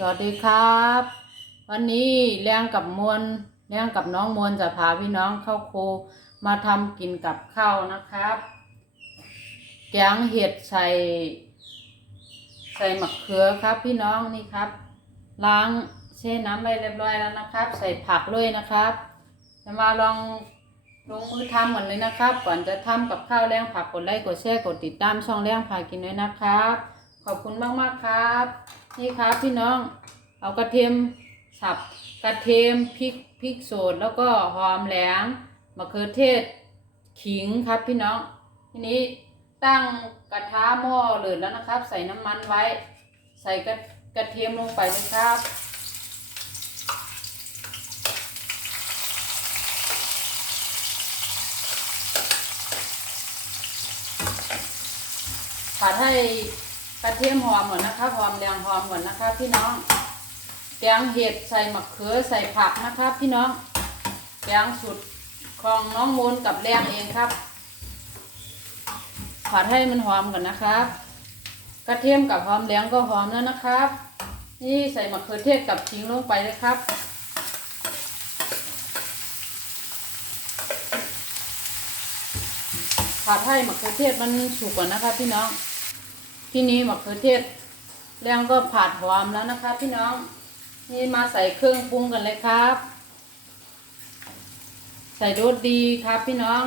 สวัสดีครับ วันนี้แรงกับมวลแรงกับน้องมวลจะพาพี่น้องเข้าครูมาทำกินกับข้าวนะครับ แกงเห็ดใส่ ใส่มะเขือครับพี่น้องนี่ครับ ล้างแช่น้ำไว้เรียบร้อยแล้วนะครับ ใส่ผักเลยนะครับ จะมาลองลงมือทำก่อนเลยนะครับ ก่อนจะทำกับข้าวแรงผักกดไลค์กดแชร์กดติดตามช่องแรงพากินด้วยนะครับ ขอบคุณมากๆครับ นี่ครับพี่น้อง เอากระเทียมสับกระเทียมพริกพริกสดแล้วก็หอมแหลงมะเขือเทศขิงครับพี่น้อง ทีนี้ตั้งกระทะหม้อเดือดแล้วนะครับ ใส่น้ำมันไว้ ใส่กระกระเทียมลงไปเลยครับผัดให้ กระเทียมหอมก่อนะครับหอมแดงหอมก่อนะครับพี่น้องแกงเห็ดใส่มะเขือใส่ผักนะครับพี่น้องแกงสุดของน้องมูลกับแรงเองครับผัดให้มันหอมก่อนนะครับ กระเทียมกับหอมแดงก็หอมแล้วนะครับ นี่ใส่มะเขือเทศกับขิงลงไปเลยครับผัดให้มะเขือเทศมันสุกก่อนนะคะ พี่น้อง ที่นี้มะเขือเทศแล้วก็ผัดหอมแล้วนะคะ พี่น้องนี่มาใส่เครื่องปรุงกันเลยครับ ใส่รสดีครับพี่น้อง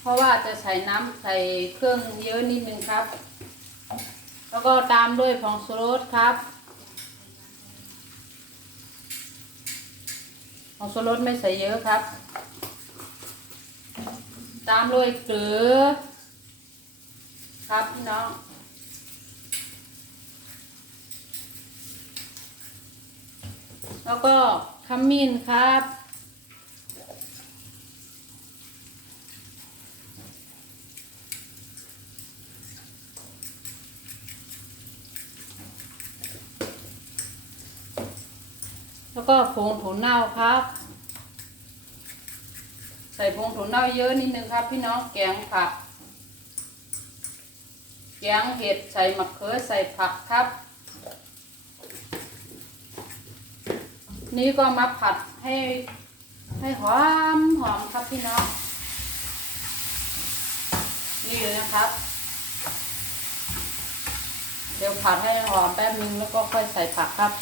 เพราะว่าจะใส่น้ำใส่เครื่องเยอะนิดนึงครับ แล้วก็ตามด้วยผงชูรสครับของสลดไม่ใส่เยอะครับ ตามด้วยเกลือ ครับพี่น้องแล้วก็ขมิ้นครับ แล้วก็ผงถั่วเน่าครับ ใส่ผงถั่วเน่าเยอะนิดนึงครับ พี่น้องแกงผัก แกงเห็ดใส่มะเขือใส่ผักครับ นี่ก็มาผัดให้ ให้หอมหอมครับพี่น้อง นี่เลยนะครับ เดี๋ยวผัดให้หอมแป๊บนึงแล้วก็ค่อยใส่ผักครับ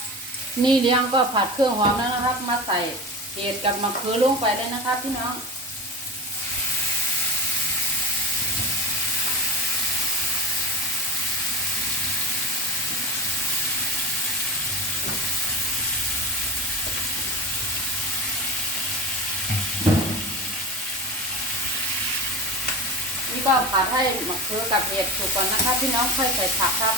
นี่เลี้ยงก็ผัดเครื่องหอมแล้วนะครับ มาใส่เห็ดกับมะเขือลงไปเลยนะครับพี่น้อง ก็ผัดให้มะเขือกับเห็ดสุกก่อนนะครับพี่น้องค่อยใส่ผักครับ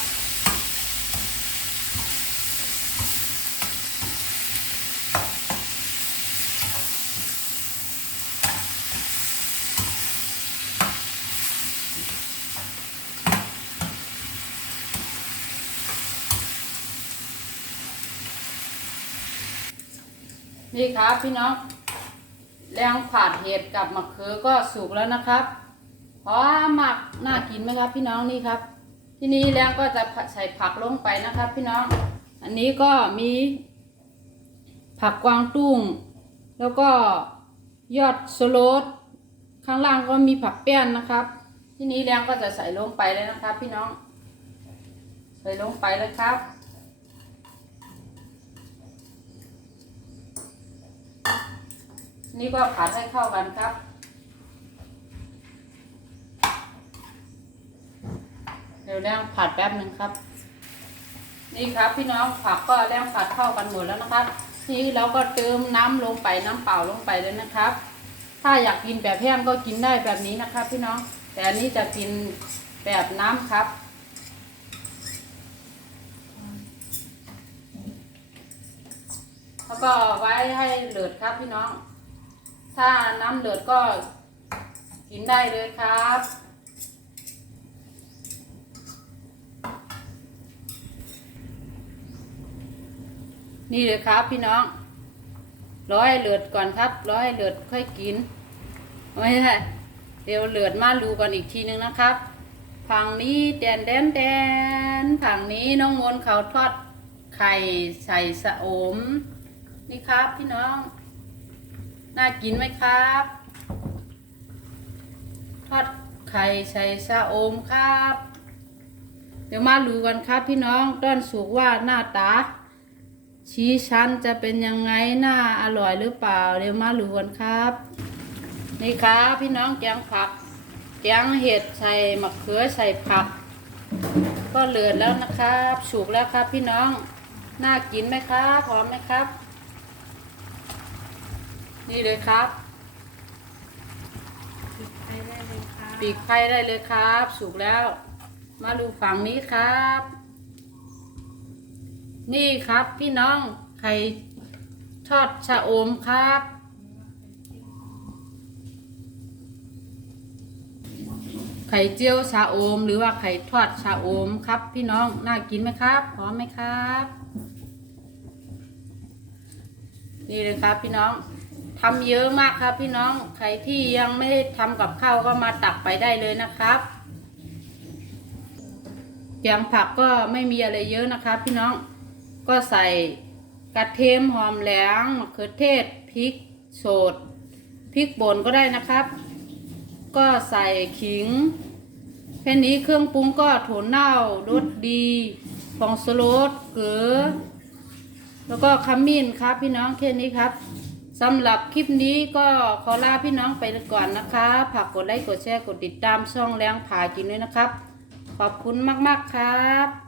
นี่ครับพี่น้องแรงผัดเห็ดกับมะเขือก็สุกแล้วนะครับ พอหมักน่ากินไหมครับ พี่น้องนี่ครับ ที่นี้แรงก็จะใส่ผักลงไปนะครับ พี่น้อง อันนี้ก็มี ผักกวางตุ้ง แล้วก็ยอดสโลดข้างล่างก็มีผักแป้นนะครับ ที่นี้แรงก็จะใส่ลงไปเลยนะครับ พี่น้อง ใส่ลงไปเลยครับนี่ก็ผัดให้เข้ากันครับ เดี๋ยวแรงผัดแป๊บหนึ่งครับ นี่ครับพี่น้องผักก็แรงผัดเข้ากันหมดแล้วนะครับ นี่เราก็เติมน้ำลงไปน้ำเปล่าลงไปเลยนะครับ ถ้าอยากกินแบบแห้งก็กินได้แบบนี้นะครับ พี่น้อง แต่อันนี้จะกินแบบน้ำครับแล้วก็ไว้ให้เดือดครับพี่น้อง ถ้าน้ำเดือดก็กินได้เลยครับ นี่เลยครับพี่น้อง ร้อยเหลือดก่อนครับ ร้อยเหลือดค่อยกิน ไม่ใช่เดี๋ยวเหลือดมาดูก่อนอีกทีนึงนะครับฝั่งนี้แดนแดนแดนฝั่งนี้น้องมนเขาทอดไข่ใส่สะโอม นี่ครับพี่น้อง น่ากินไหมครับ ทอดไข่ใส่สะโอมครับ เดี๋ยวมาดูกันครับพี่น้องต้นสุกว่าหน้าตา ชี้ชั้นจะเป็นยังไงน่าอร่อยหรือเปล่าเดี๋ยวมาดูกันครับ นี่ครับพี่น้องแกงผัก แกงเห็ดใส่มะเขือใส่ผัก ก็เหลือแล้วนะครับสุกแล้วครับพี่น้องน่ากินไหมครับพร้อมไหมครับ นี่เลยครับปีกไข่ได้เลยครับสุกแล้ว มาดูฝั่งนี้ครับ นี่ครับพี่น้องไข่ทอดชะอมครับ ไข่เจียวชาโอม หรือว่าไข่ทอดชาโอมครับ พี่น้องน่ากินไหมครับพร้อมไหมครับ นี่เลยครับพี่น้องทำเยอะมากครับ พี่น้องใครที่ยังไม่ได้ทำกับข้าวก็มาตักไปได้เลยนะครับแกงผักก็ไม่มีอะไรเยอะนะครับพี่น้อง ก็ใส่กระเทียมหอมแหลงมะเขือเทศพริกสดพริกป่นก็ได้นะครับ ก็ใส่ขิงแค่นี้เครื่องปรุงก็โถนเน่ารสดีฟองสโลดเกลือ แล้วก็ขมิ้นครับพี่น้องแค่นี้ครับสำหรับคลิปนี้ก็ขอลาพี่น้องไปก่อนนะคะฝากกดไลค์กดแชร์กดติดตามช่องแรงผ่ากินด้วยนะครับ ขอบคุณมากๆครับ